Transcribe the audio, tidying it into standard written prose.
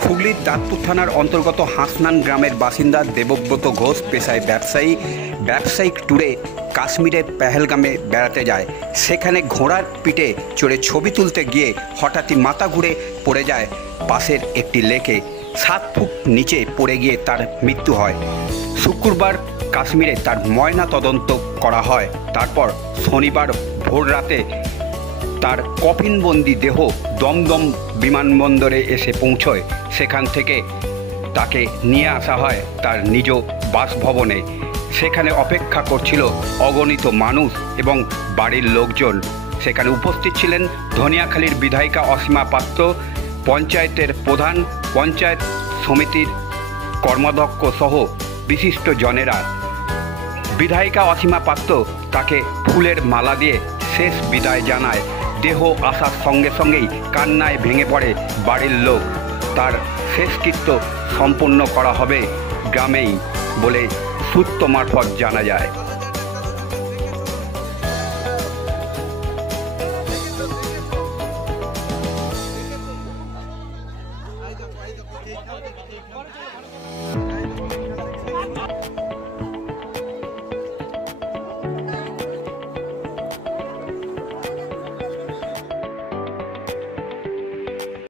হুগলির দাঁতপুর থানার অন্তর্গত হাসনান গ্রামের বাসিন্দা দেবব্রত ঘোষ পেশায় ব্যবসায়িক ট্যুরে কাশ্মীরের পেহেলগামে বেড়াতে যায়। সেখানে ঘোড়ার পিঠে চড়ে ছবি তুলতে গিয়ে হঠাৎই মাথা ঘুরে পড়ে যায় পাশের একটি লেকে। 7 ফুট নিচে পড়ে গিয়ে তার মৃত্যু হয়। শুক্রবার কাশ্মীরে তার ময়না তদন্ত করা হয়। তারপর শনিবার ভোররাতে তার কফিনবন্দি দেহ দমদম বিমানবন্দরে এসে পৌঁছয়। সেখান থেকে তাকে নিয়ে আসা হয় তার নিজ বাসভবনে। সেখানে অপেক্ষা করছিল অগণিত মানুষ এবং বাড়ির লোকজন। সেখানে উপস্থিত ছিলেন ধনিয়াখালীর বিধায়িকা অসীমা পাত্র, পঞ্চায়েতের প্রধান, পঞ্চায়েত সমিতির কর্মাধ্যক্ষ সহ বিশিষ্ট জনেরা। বিধায়িকা অসীমা পাত্র তাকে ফুলের মালা দিয়ে শেষ বিদায় জানায়। দেহ আসার সঙ্গে সঙ্গেই কান্নায় ভেঙে পড়ে বাড়ির লোক। তার শেষকৃত্য সম্পন্ন করা হবে গ্রামেই বলে সূত্র মারফত জানা যায়।